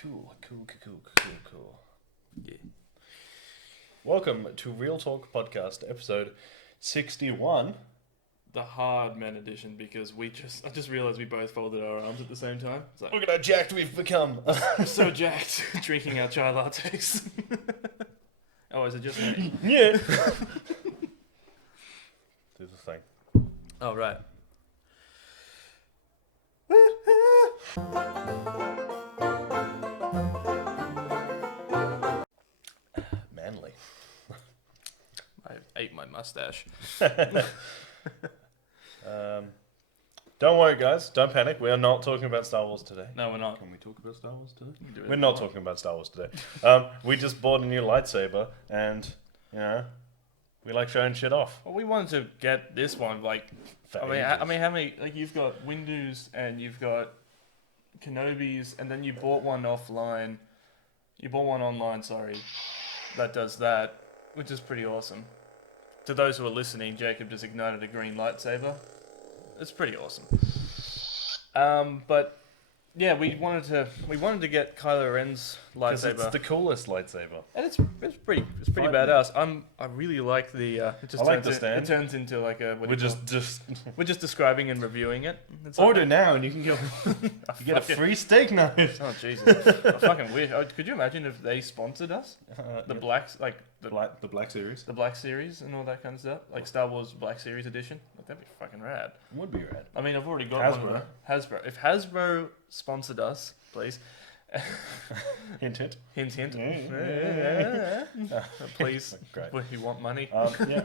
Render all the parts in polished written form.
Cool. Yeah. Welcome to Real Talk Podcast, episode 61. The Hardman edition, because I just realized we both folded our arms at the same time. It's like, Look at how jacked we've become. we're so jacked drinking our chai lattes. Oh, is it just me? Yeah. Do the thing. Oh, right. Manly. I ate my mustache. Don't worry, guys. Don't panic. We are not talking about Star Wars today. No, we're not. Can we talk about Star Wars today? We can do it We're if not you want. talking about Star Wars today. We just bought a new lightsaber, and we like showing shit off. Well, we wanted to get this one, like, For I ages. mean, how many, like, you've got Windus and you've got Kenobis, and then you bought one offline. You bought one online, sorry, that does that, which is pretty awesome. To those who are listening, Jacob just ignited a green lightsaber. It's pretty awesome. But yeah, we wanted to get Kylo Ren's 'Cause lightsaber. it's the coolest lightsaber. And it's pretty Fine. badass. I really like the. It just I like turns the stand. It turns into like a. We're just We're just describing and reviewing it. It's order like, now, and you can get you get a free steak knife. Oh Jesus! I fucking wish. Oh, could you imagine if they sponsored us? The Yeah. blacks, like the Black Series the Black Series and all that kind of stuff, like Star Wars Black Series edition. Like, that'd be fucking rad. would be rad. I mean, I've already got one of them. Hasbro. If Hasbro sponsored us, please. Hint, hint. Hint, hint. Yeah. Please, Great. if you want money. Yeah,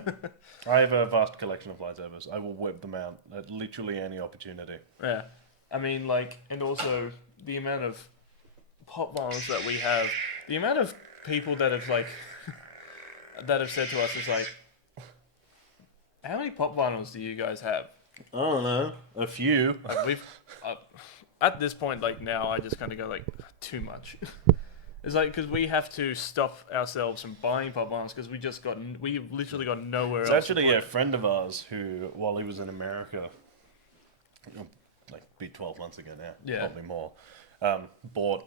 I have a vast collection of lightsabers. I will whip them out at literally any opportunity. Yeah, I mean, like, and also the amount of pop vinyls that we have, the amount of people that have like that have said to us is like, how many pop vinyls do you guys have? I don't know, a few. Like, we've at this point, like now, I just kind of go like too much. It's like because we have to stop ourselves from buying pop vinyls because we literally got nowhere It's else. actually to a put. friend of ours who, while he was in America, like be 12 months ago now, Yeah. probably more, bought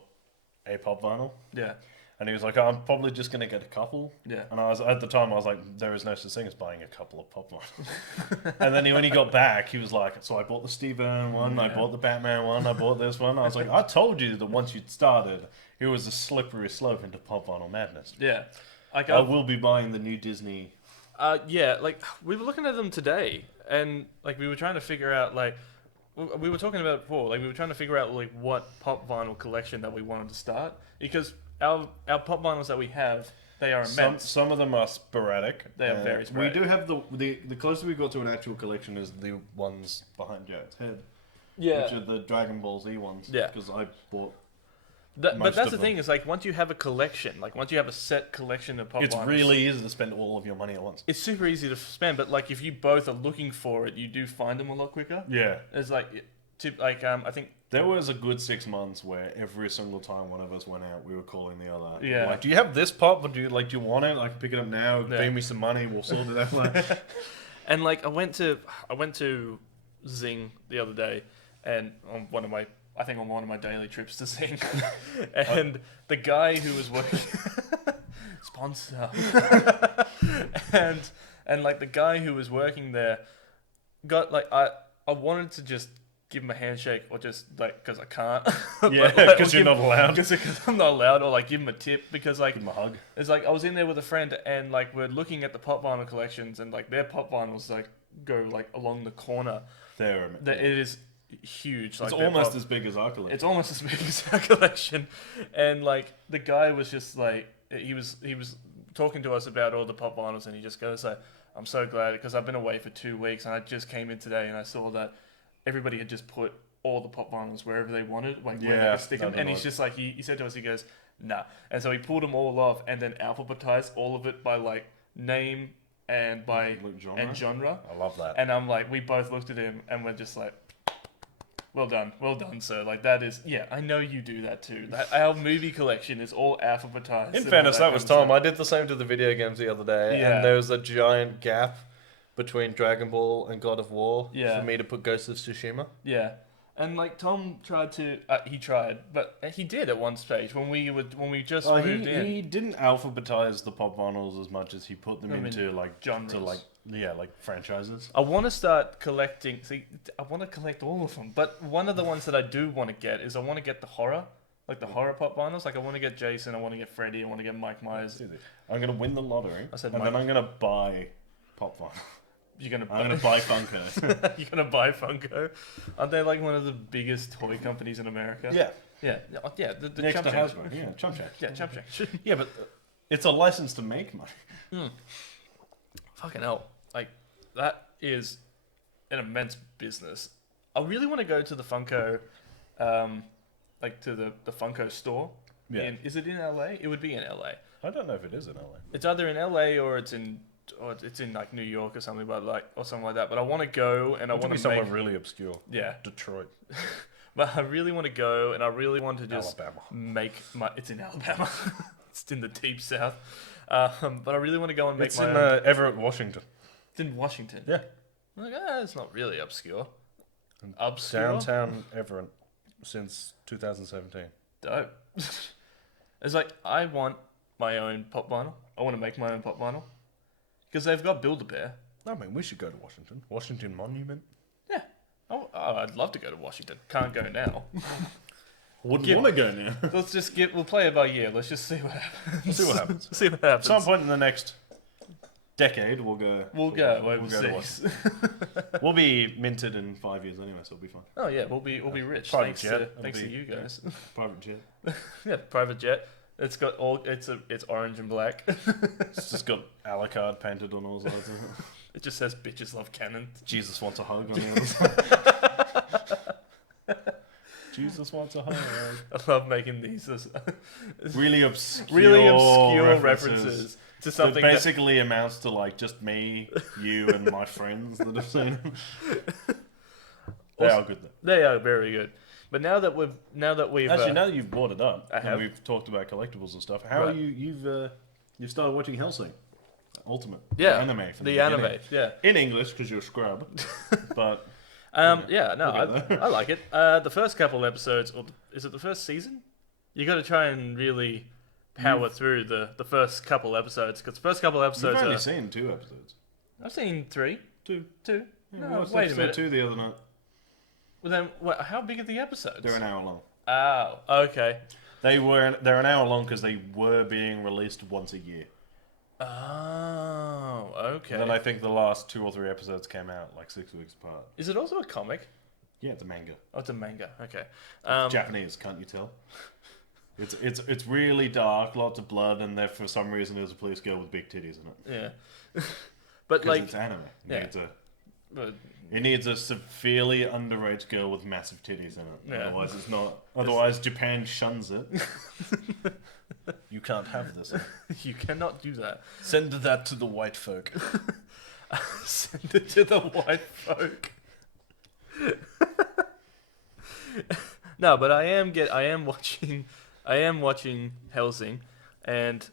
a pop vinyl. Yeah, And he was like, I'm probably just going to get a couple. yeah. And at the time, I was like, there is no such thing as buying a couple of pop vinyls. And then when he got back, he was like, so I bought the Steve Irwin one, I Yeah. bought the Batman one, I bought this one. I was like, I told you that once you'd started, it was a slippery slope into pop vinyl madness. Yeah. Like I will be buying the new Disney. yeah, like we were looking at them today, and like we were trying to figure out like we were talking about it before. Like we were trying to figure out like what pop vinyl collection that we wanted to start because our pop vinyls that we have, they are immense. Some of them are sporadic. They are very sporadic. We do have the closest we got to an actual collection is the ones behind Jared's head, which are the Dragon Ball Z ones. Yeah. Because I bought. But most that's of the thing is like once you have a collection, like once you have a set collection of pop It's vinyls, really easy to spend all of your money at once. it's super easy to spend. But like if you both are looking for it, you do find them a lot quicker. Yeah. It's like I think. There was a good 6 months where every single time one of us went out, we were calling the other. Yeah. Like, do you have this pop? Or do you want it? I can pick it up now. Yeah. Pay me some money. We'll sort it out. Like, And like I went to Zing the other day, and on one of my daily trips to Zing, and the guy who was working sponsor, and like the guy who was working there got like I wanted to just give him a handshake or just like because I can't. yeah, Like, because or you're give- not allowed. Because I'm not allowed, or like give him a tip because like Give him a hug. it's like I was in there with a friend and like we're looking at the pop vinyl collections and like their pop vinyls like go like along the corner. It is huge. Like It's their almost pop- as big as our collection. It's almost as big as our collection, and like the guy was just like he was talking to us about all the pop vinyls and he just goes like, I'm so glad because I've been away for 2 weeks and I just came in today and I saw that everybody had just put all the pop vinyls wherever they wanted, like where they Yeah, could stick them. that'd be And he's nice. just like, he said to us, he goes, nah. And so he pulled them all off and then alphabetized all of it by like name and by Like genre? and genre. I love that. And I'm like, we both looked at him and we're just like, well done, sir. Like that is, yeah, I know you do that too. Our movie collection is all alphabetized. In and fairness, all that was kind of Tom. stuff. I did the same to the video games the other day, Yeah. and there was a giant gap between Dragon Ball and God of War Yeah. for me to put Ghost of Tsushima. Yeah. And like Tom tried to, he tried, but he did at one stage when we just Oh, moved in. he didn't alphabetize the pop vinyls as much as he put them I mean, into like genres. to like like franchises. I want to start collecting. See, I want to collect all of them, but one of the ones that I do want to get is I want to get the horror, like the horror pop vinyls. Like I want to get Jason, I want to get Freddy, I want to get Mike Myers. I'm gonna win the lottery, I said and Mike. then I'm gonna buy pop vinyl. You're gonna I'm gonna buy Funko. You're gonna buy Funko. Aren't they like one of the biggest toy companies in America? Yeah, Yeah. The next Chump to Change. Hasbro. Yeah, Chump Change. Yeah, Chump Change. Yeah, but it's a license to make money. Fucking hell. Like, that is an immense business. I really want to go to the Funko, like to the Funko store. Yeah. Is it in LA? It would be in LA. I don't know if it is in LA. It's either in LA or it's in like New York or something, but like or something like that. But I want to go and I want be to somewhere make really obscure. yeah. Detroit, But I really want to go and I really want to just Alabama. make my. It's in Alabama. It's in the deep south. But I really want to go and make It's my. in own. Everett, Washington. It's in Washington. Yeah. I'm like, it's not really obscure. Obscure. Downtown Everett since 2017. Dope. It's like I want my own pop vinyl. I want to make my own pop vinyl because they've got Build-A-Bear. I mean, we should go to Washington. Washington Monument. Yeah. Oh, I'd love to go to Washington. Can't go now. Wouldn't want to go now. Let's just we'll play it by year. Let's just see what happens. See what happens. See what At happens. some point in the next decade, we'll go. We'll go to overseas. Washington. We'll be minted in 5 years anyway, so it'll be fine. Oh yeah, we'll be rich. Private Thanks jet. thanks to It'll you be- guys. Private jet. Yeah, private jet. It's got it's orange and black. It's just got Alucard painted on all sides of it. It just says bitches love cannon. Jesus wants a hug on the other side. Jesus wants a hug. I love making these Really obscure, really obscure references to It something that basically amounts to like just me, you, and my friends that have seen them. They are good though. they are very good. But now that we've Actually, now that you've brought it up, I have. and we've talked about collectibles and stuff, how are Right. you've started watching Hellsing, Ultimate, yeah the anime from the beginning. anime yeah in English because you're a scrub, but yeah no we'll get I like it. The first couple episodes, or is it the first season? You got to try and really power through the first couple episodes because the first couple you've episodes only are, seen 2 episodes. I've seen 3, Two. 2. Yeah, No, watched wait a episode minute. 2 the other night. Well then, how big are the episodes? They're an hour long. Oh, okay. They're an hour long because they were being released once a year. Oh, okay. And then I think the last 2 or 3 episodes came out like 6 weeks apart. Is it also a comic? Yeah, it's a manga. Oh, it's a manga. Okay. Japanese, can't you tell? It's really dark, lots of blood, and there for some reason there's a police girl with big titties in it. Yeah. But Because like, it's anime. yeah. It needs a severely underage girl with massive titties in it. Yeah. Otherwise, it's not. Otherwise, Japan shuns it. You can't have this. you cannot do that. Send that to the white folk. Send it to the white folk. No, but I am watching Hellsing, and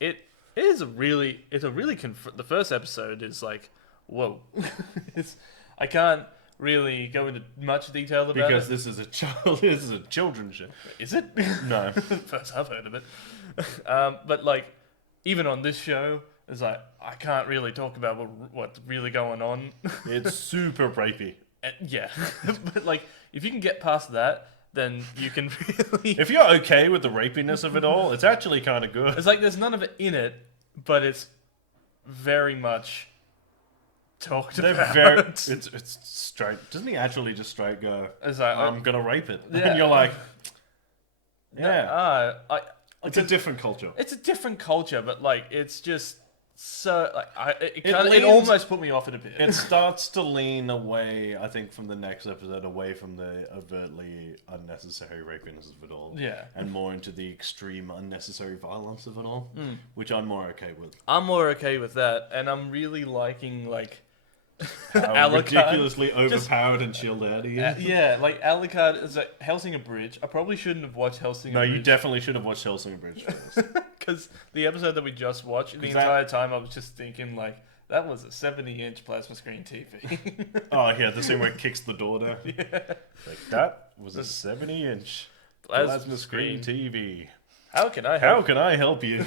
it is a really the first episode is like, whoa. I can't really go into much detail about Because it. this is a child. This is a children's show. Is it? No. First I've heard of it. But like, even on this show, it's like I can't really talk about what's really going on. It's super rapey. Yeah, but like, if you can get past that, then you can really. If you're okay with the rapiness of it all, it's actually kind of good. It's like there's none of it in it, but it's very much talked They're about. very. It's straight. Doesn't he actually just straight go? It's like, I'm gonna rape it. Yeah. And you're like, no, yeah. It's a because different culture. it's a different culture, but like, it's just so like it leans- almost put me off it a bit. It starts to lean away, I think, from the next episode, away from the overtly unnecessary rapiness of it all. Yeah. And more into the extreme unnecessary violence of it all, which I'm more okay with. I'm more okay with that, and I'm really liking like How Alucard. ridiculously overpowered and chilled out he is. yeah, like Alucard is like Hellsinger Bridge. I probably shouldn't have watched Hellsinger No, Bridge. you definitely should have watched Hellsinger Bridge first. Because the episode that we just watched, the 'Cause that- entire time I was just thinking like, That was a 70-inch plasma screen TV. Oh yeah, the scene where it kicks the door down. Yeah. Like that was a 70-inch plasma screen TV. How can I How help? can I help you?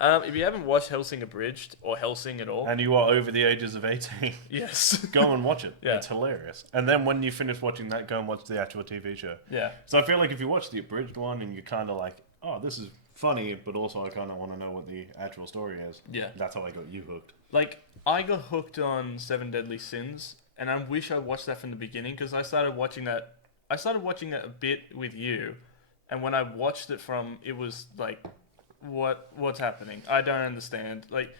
If you haven't watched Hellsing Abridged or Hellsing at all, And you are over the ages of 18. yes, Go and watch it. Yeah. It's hilarious. And then when you finish watching that, go and watch the actual TV show. yeah, So I feel like if you watch the abridged one and you're kind of like, oh, this is funny, but also I kind of want to know what the actual story is. yeah. That's how I got you hooked. Like I got hooked on Seven Deadly Sins, and I wish I watched that from the beginning because I started watching that. I started watching that a bit with you, and when I watched it from, it was like, what's happening? I don't understand. Like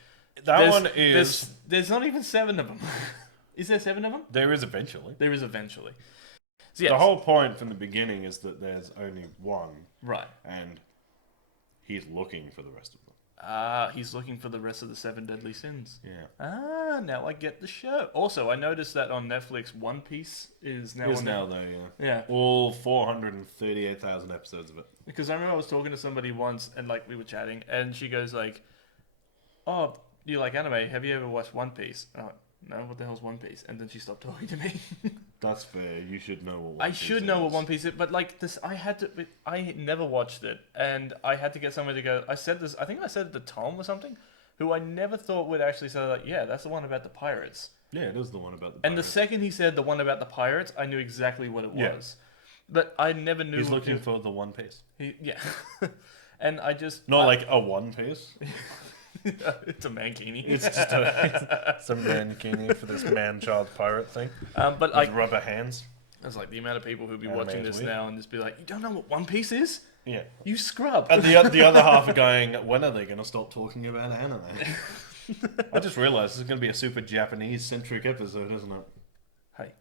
That one is... there's not even 7 of them. Is there 7 of them? There is eventually. There is eventually. So, yes. The whole point from the beginning is that there's only one, Right. and he's looking for the rest of them. He's looking for the rest of the 7 Deadly Sins. Yeah. Now I get the show. Also, I noticed that on Netflix, One Piece is now Is on now there. though, yeah. Yeah. All 438,000 episodes of it. Because I remember I was talking to somebody once, and like we were chatting, and she goes like, "Oh, you like anime? Have you ever watched One Piece?" And I went, "No, what the hell's One Piece?" And then she stopped talking to me. That's fair. You should know what One I Piece should know what is. One Piece is, but like this, I never watched it, and I had to get somewhere to go. I said this, I think I said it to Tom or something, who I never thought would actually say like, "Yeah, that's the one about the pirates." Yeah, it is the one about the And the pirates. second he said the one about the pirates, I knew exactly what it Yeah. was. But I never knew. He's looking for the One Piece. Yeah. And I just. Not like a One Piece. It's a mankini. It's just it's a mankini for this man-child pirate thing. But With like, rubber hands. it's like the amount of people who'd be Anime watching is this weird. now and just be like, "You don't know what One Piece is? Yeah. You scrub." And the other half are going, when are they going to stop talking about anime? I just realised this is going to be a super Japanese-centric episode, isn't it? Hey.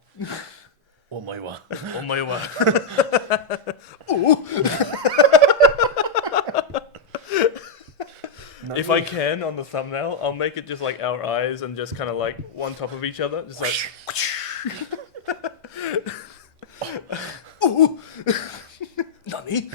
Omoiwa. Oh my word. If I can on the thumbnail, I'll make it just like our eyes and just kind of like one top of each other, just like. Ooh. Nani?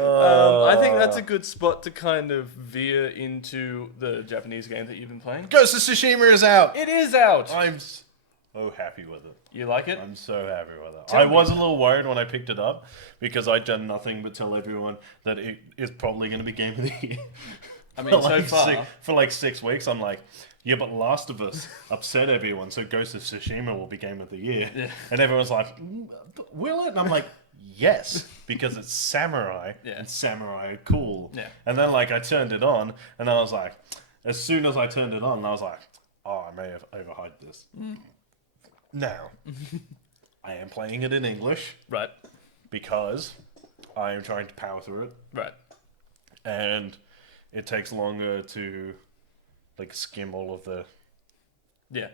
I think that's a good spot to kind of veer into the Japanese game that you've been playing. Ghost of Tsushima is out! It is out. I'm so happy with it. You like it? I'm so happy with it. Tell I me. was a little worried when I picked it up because I'd done nothing but tell everyone that it is probably going to be Game of the Year. I mean, so far. For like 6 weeks, I'm like, yeah, but Last of Us upset everyone, so Ghost of Tsushima will be Game of the Year. Yeah. And everyone's like, will it? And I'm like, yes, because it's samurai, Yeah. and samurai are cool. Yeah. And then like I turned it on, and I was like, as soon as I turned it on, I was like, oh, I may have overhyped this. Now, I am playing it in English Right. because I am trying to power through it, Right. and it takes longer to like skim all of the. Yeah.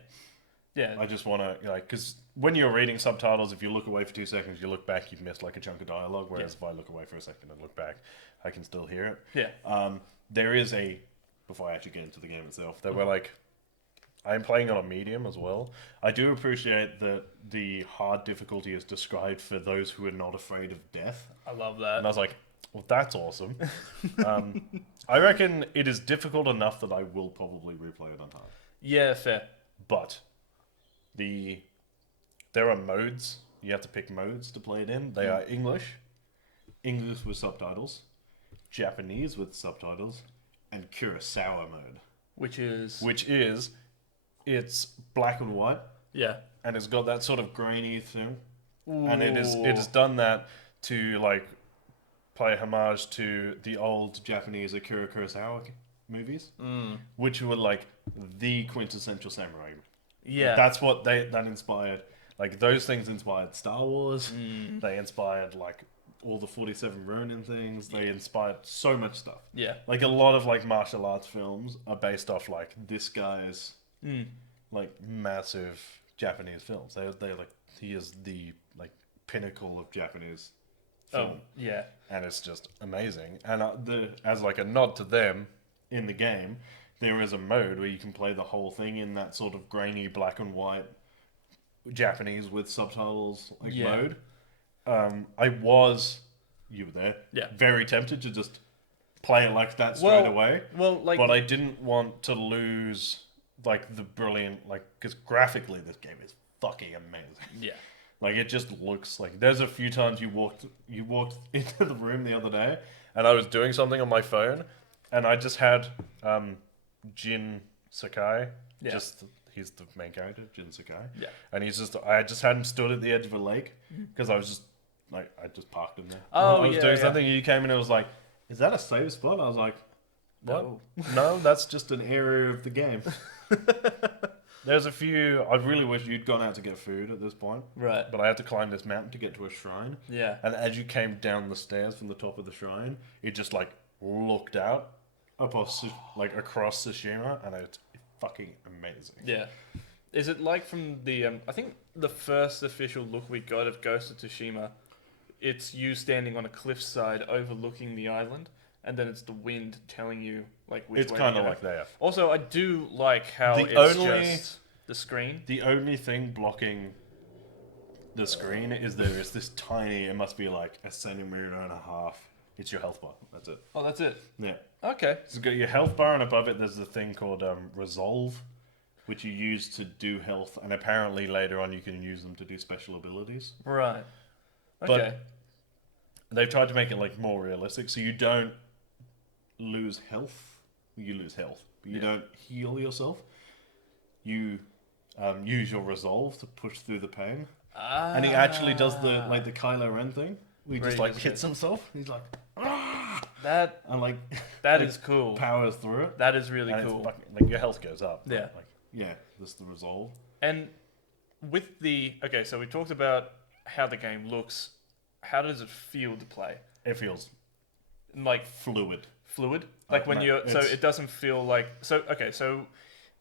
Yeah. I just want to like because when you're reading subtitles, if you look away for 2 seconds, you look back, you've missed like a chunk of dialogue. Whereas if I look away for a second and look back, I can still hear it. Yeah. There is a before I actually get into the game itself, there were like. I'm playing on a medium as well. I do appreciate that the hard difficulty is described for those who are not afraid of death. I love And that. I was like, well, that's awesome. I reckon it is difficult enough that I will probably replay it on hard. Yeah, fair. But there are modes. You have to pick modes to play it in. They are English with subtitles, Japanese with subtitles, and Kurosawa mode. Which is. It's black and white, Yeah. and it's got that sort of grainy thing. Ooh. And it has done that to like play homage to the old Japanese Akira Kurosawa movies, which were like the quintessential samurai. Yeah. That's what that inspired. Like those things inspired Star Wars. They inspired like all the 47 Ronin things. They inspired so much stuff. Yeah. Like a lot of like martial arts films are based off like this guy's like massive Japanese films. They're like he is the like pinnacle of Japanese film, Oh, yeah. and it's just amazing. And as like a nod to them in the game, there is a mode where you can play the whole thing in that sort of grainy black and white Japanese with subtitles like Yeah. mode. You were there. Yeah. Very tempted to just play it like that straight away. Well, like, But I didn't want to lose like the brilliant, like, because graphically this game is fucking amazing. yeah, Like it just looks like. There's a few times you walked into the room the other day, and I was doing something on my phone, and I just had Jin Sakai. Yeah. Just he's the main character, Jin Sakai. Yeah. And I just had him stood at the edge of a lake because I was just like I just parked him there. Oh, I was yeah, doing yeah. something, and you came in and it was like, "Is that a save spot?" I was like, "What? No. No, that's just an area of the game." There's a few. I really wish you'd gone out to get food at this point. right. But I had to climb this mountain to get to a shrine. Yeah. And as you came down the stairs from the top of the shrine, it just like looked out like across Tsushima, and it's fucking amazing. Yeah. Is it like from the I think the first official look we got of Ghost of Tsushima, it's you standing on a cliffside overlooking the island, and then it's the wind telling you like which It's way kind to of go. like that. Also, I do like how The it's only- just the screen. The only thing blocking the screen is there is this tiny. It must be like a centimeter and a half. It's your health bar. That's it. Oh, that's it. Yeah. Okay. So you've got your health bar, and above it there's the thing called Resolve, which you use to do health, and apparently later on you can use them to do special abilities. Right. But- Okay. They've tried to make it like more realistic, so you don't lose health. You lose health, but you Yeah. don't heal yourself. You use your resolve to push through the pain, and he actually does the like the Kylo Ren thing. He Where just he like just hits goes- himself. He's like, that and like that like, is cool. powers through it. That is really And it's cool. fucking, like your health goes up. Yeah. Like yeah, that's the resolve. And with the so we talked about how the game looks. How does it feel to play? It feels Like fluid. fluid? Like when no, you're so it's- it doesn't feel like so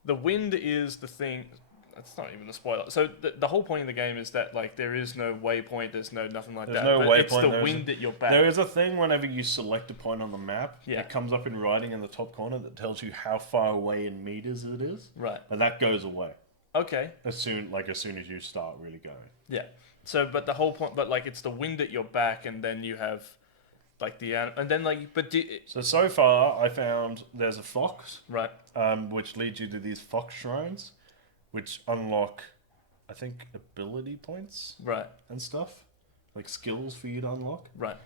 the wind is the thing. That's not even a spoiler. So the whole point of the game is that like there is no waypoint, there's no nothing like There's that. no but it's waypoint, the there's wind at your back. There is a thing whenever you select a point on the map, Yeah. it comes up in writing in the top corner that tells you how far away in meters it is, Right. and that goes away Okay. as soon as you start really going. Yeah. So but the whole point but like it's the wind at your back and then you have like and then like So far, I found there's a fox, right. which leads you to these fox shrines, which unlock, I think, ability points Right. and stuff, like skills for you to unlock. Right.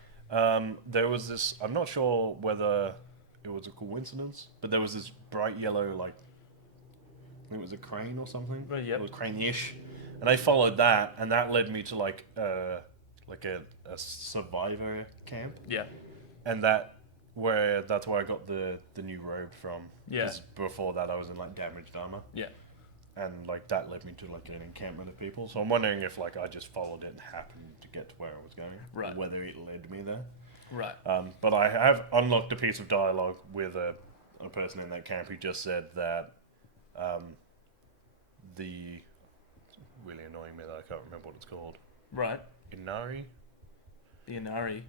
There was this. I'm not sure whether it was a coincidence, but there was this bright yellow, like, I think it was a crane or something. Right, yep. It was crane-ish, and I followed that, and that led me to like a survivor camp, Yeah. and that's where I got the new robe from. Yeah. 'Cause before that, I was in like damaged armor. Yeah. And like that led me to like an encampment of people. So I'm wondering if like I just followed it and happened to get to where I was going, Right. or whether it led me there. Right. But I have unlocked a piece of dialogue with a person in that camp who just said that the really annoying me that I can't remember what it's called, Right. Inari The Inari.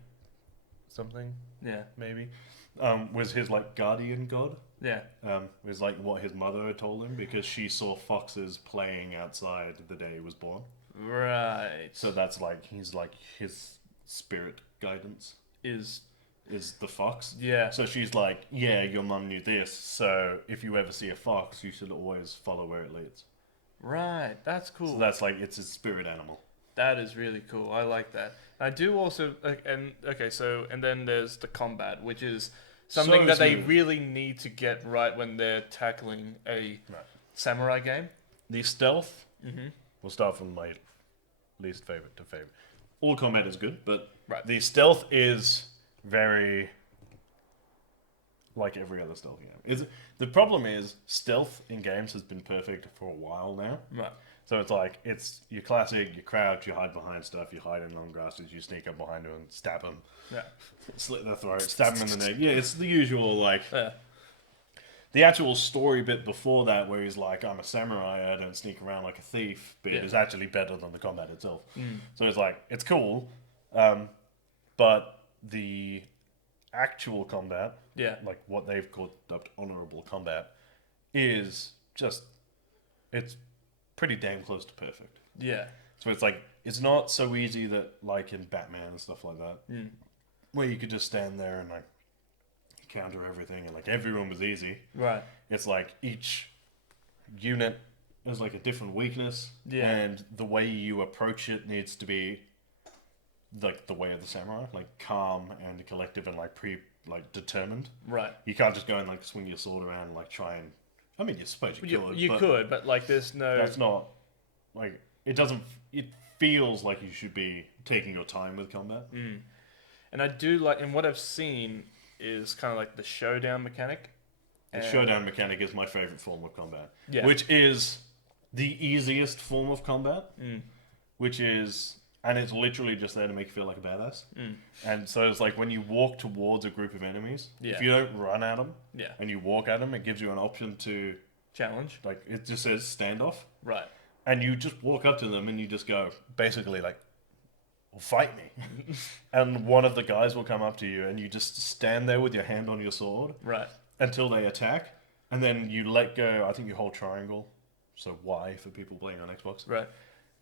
something Yeah. maybe, was his like guardian god. Yeah. Was like what his mother had told him because she saw foxes playing outside the day he was born. Right. So that's like he's like his spirit guidance is the fox. yeah. So she's like, yeah, your mum knew this. So if you ever see a fox, you should always follow where it leads. Right. That's cool. So that's like it's his spirit animal. That is really cool. I like that. I do also and then there's the combat, which is something So that they smooth. really need to get right when they're tackling a Right. samurai game. The stealth. Mm-hmm. We'll start from my least favorite to favorite. All combat is good, but Right. the stealth is very like every other stealth game. The problem is stealth in games has been perfect for a while now. Right. So it's like it's your classic. You crouch, you hide behind stuff, you hide in long grasses, you sneak up behind them and stab them, Yeah. slit their throat, stab them in the neck. Yeah, it's the usual like. Yeah. The actual story bit before that, where he's like, I'm a samurai, I don't sneak around like a thief, bit Yeah. is actually better than the combat itself. Mm. So it's like, it's cool, but the actual combat, Yeah. like what they've called dubbed honorable combat, is just, it's pretty damn close to perfect. Yeah. So it's like, it's not so easy that, like in Batman and stuff like that, Mm. where you could just stand there and like counter everything, and like everyone was easy. Right. It's like each unit is like a different weakness, Yeah. and the way you approach it needs to be like the way of the samurai, like calm and collective and like determined. Right. You can't just go and like swing your sword around and like try and. I mean, you suppose you could. You but could, but like there's no. That's not like it doesn't. It feels like you should be taking your time with combat. Mm. And I do like, and what I've seen is kind of like the showdown mechanic. The showdown mechanic is my favorite form of combat, Yeah. which is the easiest form of combat, Mm. which is. And it's literally just there to make you feel like a badass. Mm. And so it's like when you walk towards a group of enemies, Yeah. if you don't run at them Yeah. and you walk at them, it gives you an option to, Challenge. like, it just says standoff. Right. And you just walk up to them and you just go, basically, like, well, fight me. And one of the guys will come up to you and you just stand there with your hand on your sword Right. until they attack. And then you let go, I think you hold triangle, so Y for people playing on Xbox. Right.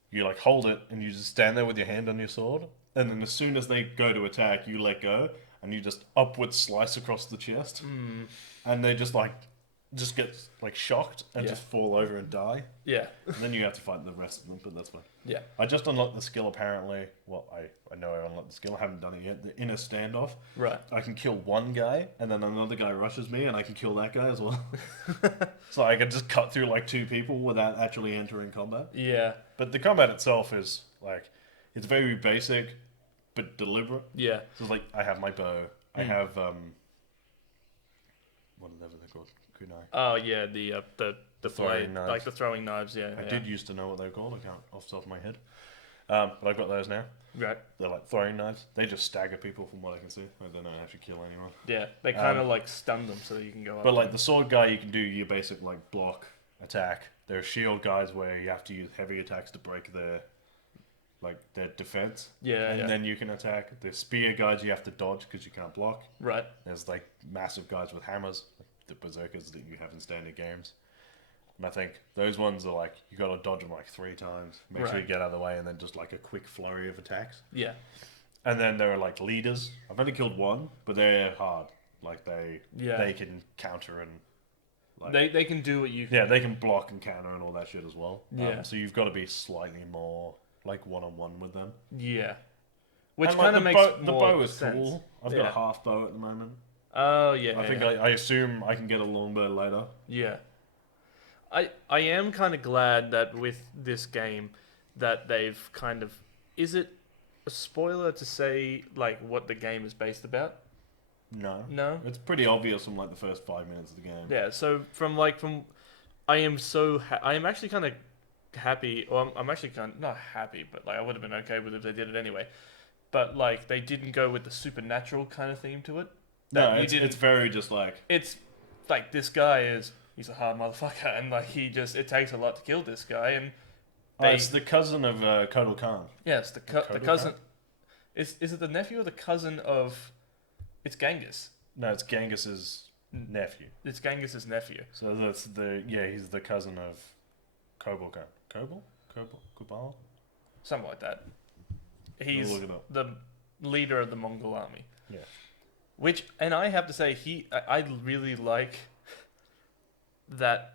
You like hold it and you just stand there with your hand on your sword, and then as soon as they go to attack, you let go and you just upward slice across the chest, and they just get like shocked and Yeah. just fall over and die. Yeah. And then you have to fight the rest of them, but that's fine. Yeah. I just unlocked the skill apparently. Well, I know I unlocked the skill. I haven't done it yet. The inner standoff. Right. I can kill one guy, and then another guy rushes me, and I can kill that guy as well. So I can just cut through like two people without actually entering combat. Yeah. But the combat itself is like, it's very basic, but deliberate. Yeah. So like, I have my bow. I have whatever they're called, kunai. Oh yeah, the throwing blade, knives. like the throwing knives. Yeah. I yeah. did used to know what they were called. I can't off the top of my head. But I've got those now. Right. They're like throwing knives. They just stagger people from what I can see. They don't actually kill anyone. Yeah. They kind of like stun them so that you can go up. But like the sword guy, you can do your basic like block, attack. There are shield guys where you have to use heavy attacks to break their defense. Yeah. And Yeah. then you can attack. There's spear guys you have to dodge because you can't block. Right. There's like massive guys with hammers, like the berserkers that you have in standard games. And I think those ones are like, you gotta dodge them like 3 times. Make sure Right. you get out of the way, and then just like a quick flurry of attacks. Yeah. And then there are like leaders. I've only killed one, but they're hard. Like they can counter and like They can do what you can. yeah, they can block and counter and all that shit as well. Yeah. So you've got to be slightly more like one-on-one with them. Yeah. Which And, like, kind of the makes bow, more the bow is sense. cool. I've got Yeah. a half bow at the moment. Oh yeah. I think yeah. I assume I can get a longbow later. Yeah. I am kind of glad that with this game that they've kind of, is it a spoiler to say like what the game is based about? No. No? It's pretty obvious from like the first 5 minutes of the game. Yeah, so from I am I am actually kind of happy, or I'm actually kind of not happy, but like I would have been okay with it if they did it anyway. But like they didn't go with the supernatural kind of theme to it. No, That you it's didn't- very just like It's like this guy he's a hard motherfucker, and like it takes a lot to kill this guy, and it's the cousin of Kotal Khan. yeah, it's the Kotal cousin. Khan? Is it the nephew or the cousin of? It's Genghis. No, it's Genghis's nephew. It's Genghis's nephew. So that's he's the cousin of Kotal Khan. Kubal? Something like that. He's Look it up. the leader of the Mongol army. Yeah. Which, and I have to say, I really like that.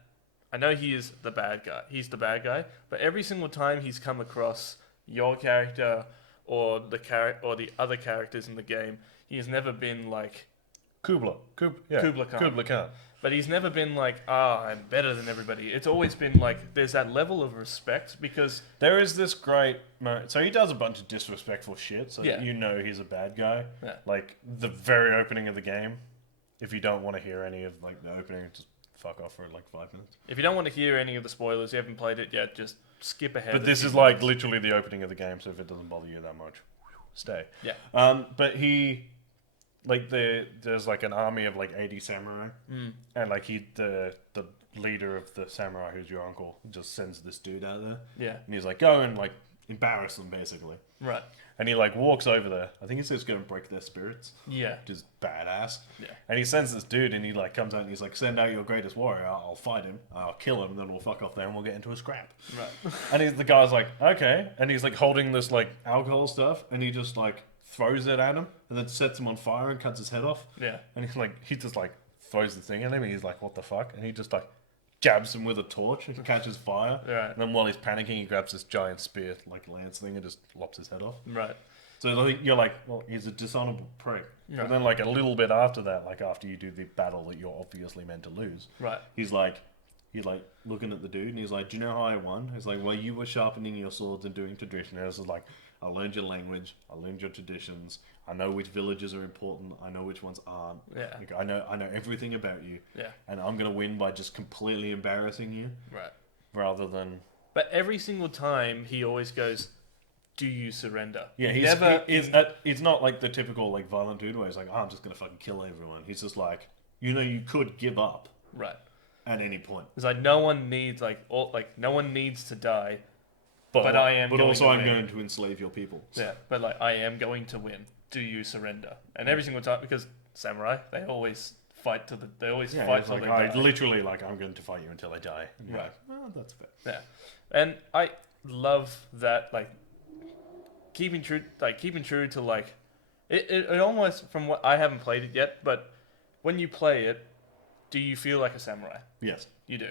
I know he is the bad guy. He's the bad guy, but every single time he's come across your character or the other characters in the game, he has never been like Kubla Khan. Kubla Khan. But he's never been like, I'm better than everybody. It's always been like, there's that level of respect because... There is this great moment. So he does a bunch of disrespectful shit, so Yeah. you know he's a bad guy. Yeah. Like, the very opening of the game, if you don't want to hear any of, like, the opening, just fuck off for, like, 5 minutes. If you don't want to hear any of the spoilers, you haven't played it yet, just skip ahead. But a this few is, like, minutes. literally the opening of the game, so if it doesn't bother you that much, stay. Yeah. But he... Like, there's, like, an army of, like, 80 samurai. And, like, the leader of the samurai, who's your uncle, just sends this dude out there. Yeah. And he's like, go and, like, embarrass them, basically. Right. And he, like, walks over there. I think he says go and break their spirits, Yeah. which is badass. Yeah. And he sends this dude, and he, like, comes out and he's like, send out your greatest warrior. I'll fight him. I'll kill him, then we'll fuck off there and we'll get into a scrap. Right. And the guy's like, okay. And he's, like, holding this, like, alcohol stuff, and he just, like, throws it at him and then sets him on fire and cuts his head off. Yeah. And he just like throws the thing at him and he's like, what the fuck? And he just like jabs him with a torch and catches fire. Right. And then while he's panicking, he grabs this giant spear, like lance thing, and just lops his head off. Right. So you're like, well, he's a dishonorable prick. Right. And then like a little bit after that, like after you do the battle that you're obviously meant to lose, Right. he's like looking at the dude and he's like, do you know how I won? He's like, well, you were sharpening your swords and doing tradition. And it's like, I learned your language, I learned your traditions, I know which villages are important, I know which ones aren't. Yeah. Like, I know everything about you. Yeah. And I'm gonna win by just completely embarrassing you. Right. Rather than But every single time he always goes, "Do you surrender?" yeah, it's not like the typical like violent dude where he's like, oh, I'm just gonna fucking kill everyone. He's just like, you could give up Right. at any point. It's like no one needs no one needs to die, but I am. But going also, to I'm win. going to enslave your people. Yeah, but like I am going to win. Do you surrender? And every single time, because samurai, they always fight to the. They always Yeah, fight it's till like, they I die. literally like I'm going to fight you until I die. And you're Right. like, well, that's fair. Yeah, and I love that like keeping true to like it almost from what I haven't played it yet, but when you play it, do you feel like a samurai? Yes. You do.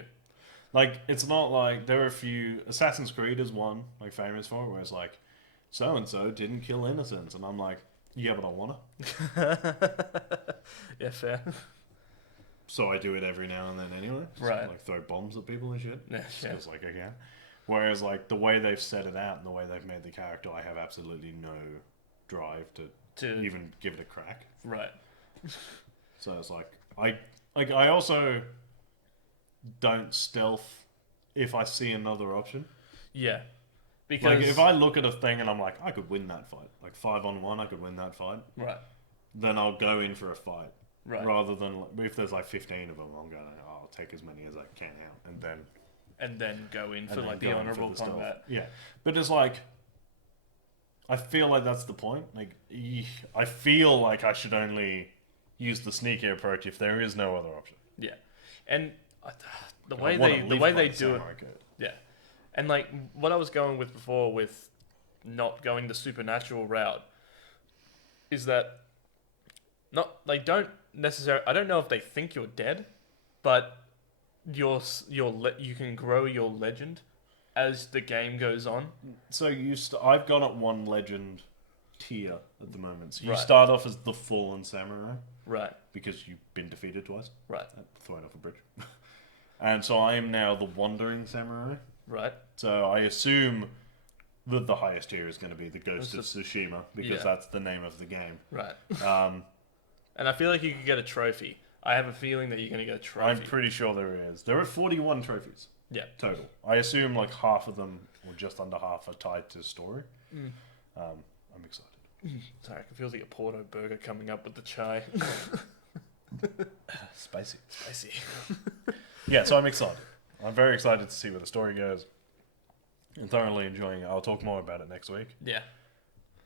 Like, it's not like there are a few. Assassin's Creed is one like famous for it, where it's like, so and so didn't kill innocents, and I'm like, yeah, but I wanna. Yeah, fair. So I do it every now and then anyway. So, Right. like throw bombs at people and shit. Yeah, Just yeah. 'cause, like I can. Whereas like the way they've set it out and the way they've made the character, I have absolutely no drive to even give it a crack. Right. So it's like I also don't stealth if I see another option. Yeah. Because Like if I look at a thing and I'm like, I could win that fight. Like 5-on-1, I could win that fight. right. Then I'll go in for a fight. Right. Rather than like, if there's like 15 of them, I'll take as many as I can out and then go in for then like go the in honorable for the stealth. combat. Yeah, but it's like I feel like that's the point. Like I feel like I should only use the sneaky approach if there is no other option. Yeah. And the I way wanna they live by do the it. samurai code. Yeah. And like what I was going with before with not going the supernatural route is that not like don't necessarily I don't know if they think you're dead, but you can grow your legend as the game goes on. So I've got at one legend tier at the moment. So you Right. start off as the fallen samurai Right. because you've been defeated twice, Right. thrown off a bridge, and so I am now the wandering samurai. Right. So I assume that the highest tier is going to be the Ghost of That's Tsushima because yeah. that's the name of the game. Right. Um, And I feel like you could get a trophy. I have a feeling that you're going to get a trophy. I'm pretty sure there is. There are 41 trophies Yeah. total. I assume like half of them, or just under half, are tied to story. I'm excited. Sorry, I can feel like a Porto burger coming up with the chai. Spicy. Spicy. Yeah, so I'm excited. I'm very excited to see where the story goes. And thoroughly enjoying it. I'll talk more about it next week. Yeah.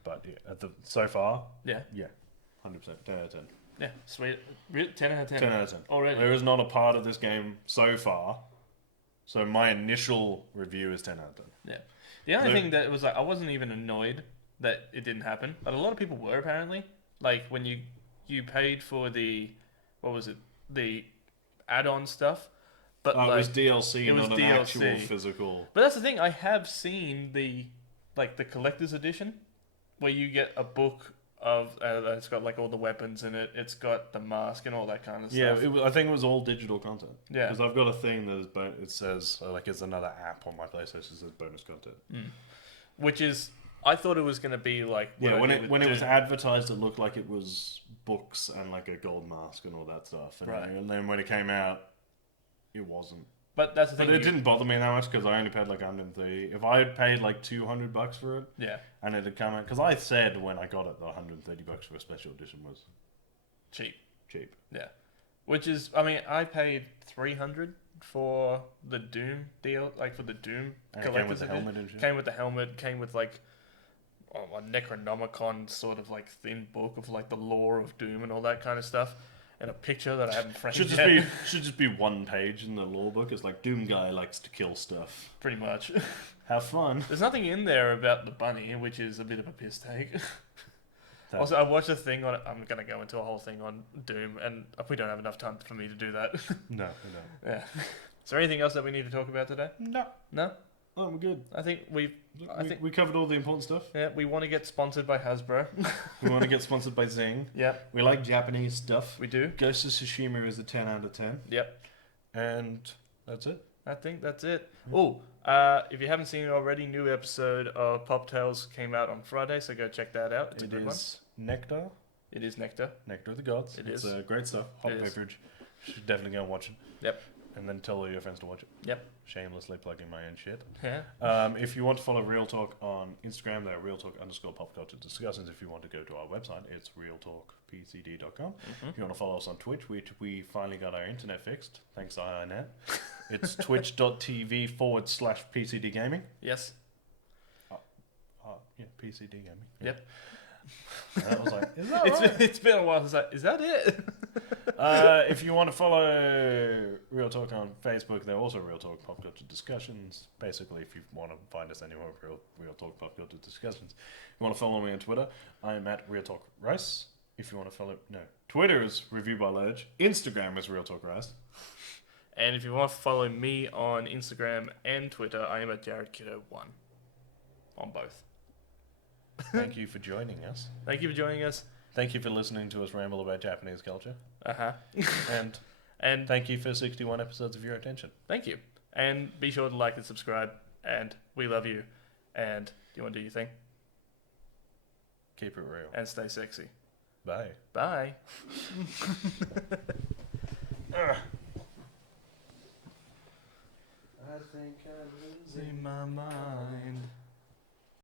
But yeah, so far, Yeah. 100%. 10 out of 10. Yeah. Sweet. 10 out of 10. 10 out of 10. Already. There is not a part of this game so far. So my initial review is 10 out of 10. Yeah. The only So- thing that was like, I wasn't even annoyed that it didn't happen, but a lot of people were apparently. Like when you paid for the, what was it, the add-on stuff, but It was DLC, it was not an DLC. actual physical. But that's the thing. I have seen the collector's edition, where you get a book of it's got like all the weapons in it. It's got the mask and all that kind of Yeah, stuff. I think it was all digital content. Yeah. Because I've got a thing that is it says like it's another app on my PlayStation that says bonus content. Which is, I thought it was going to be like what Yeah, I when did it with when it was Doom. advertised, it looked like it was books and like a gold mask and all that stuff. And, Right. and then when it came out, it wasn't. But that's the thing. But it didn't bother me that much because I only paid like 130. If I had paid like $200 for it, Yeah, and it had come out, because I said when I got it, the $130 for a special edition was cheap. cheap. Yeah, which is, I mean, I paid $300 for the Doom deal, like for the Doom And it came with collector's the edition. helmet and shit. Came with the helmet. Came with like a Necronomicon sort of like thin book of like the lore of Doom and all that kind of stuff, and a picture that I haven't framed Should yet. just be one page in the law book. It's like Doom guy likes to kill stuff. Pretty much. Have fun. There's nothing in there about the bunny, which is a bit of a piss take. Also, I watched a thing on. I'm gonna go into a whole thing on Doom, and we don't have enough time for me to do that. No, we don't. Yeah. Is there anything else that we need to talk about today? No. No. Oh, we're good. I think We covered all the important stuff. Yeah, we want to get sponsored by Hasbro. We want to get sponsored by Zing. Yep, We like Japanese stuff. we do. Ghost of Tsushima is a 10 out of 10. Yep, And that's it. I think that's it. Oh, if you haven't seen it already, new episode of Pop Tales came out on Friday, so go check that out. It's a It good one. is Nectar. It is Nectar. Nectar of the Gods. It It's is. Great stuff. Hot It is. beverage. You should definitely go and watch it. Yep. And then tell all your friends to watch it. Yep. Shamelessly plugging my own shit. Yeah. If you want to follow Real Talk on Instagram, they're realtalk_popculture discussions. If you want to go to our website, it's realtalkpcd.com. Mm-hmm. If you want to follow us on Twitch, which we finally got our internet fixed, thanks to IINet, it's twitch.tv/PCD Gaming. Yes. Yeah, PCD Gaming. Yep. And I was like, is that right? It's been a while since is that it? If you want to follow Real Talk on Facebook, they're also Real Talk Pop Culture Discussions. Basically, if you want to find us anywhere, Real Talk Pop Culture Discussions. If you want to follow me on Twitter, I am at Real Talk Rice. If you want to follow, Twitter is Review by Lurge. Instagram is Real Talk Rice. And if you want to follow me on Instagram and Twitter, I am at JaredKiddo1 on both. Thank you for joining us. Thank you for joining us. Thank you for listening to us ramble about Japanese culture. Uh-huh. And thank you for 61 episodes of your attention. Thank you. And be sure to like and subscribe. And we love you. And do you want to do your thing? Keep it real. And stay sexy. Bye. Bye. I think I'm losing In my mind.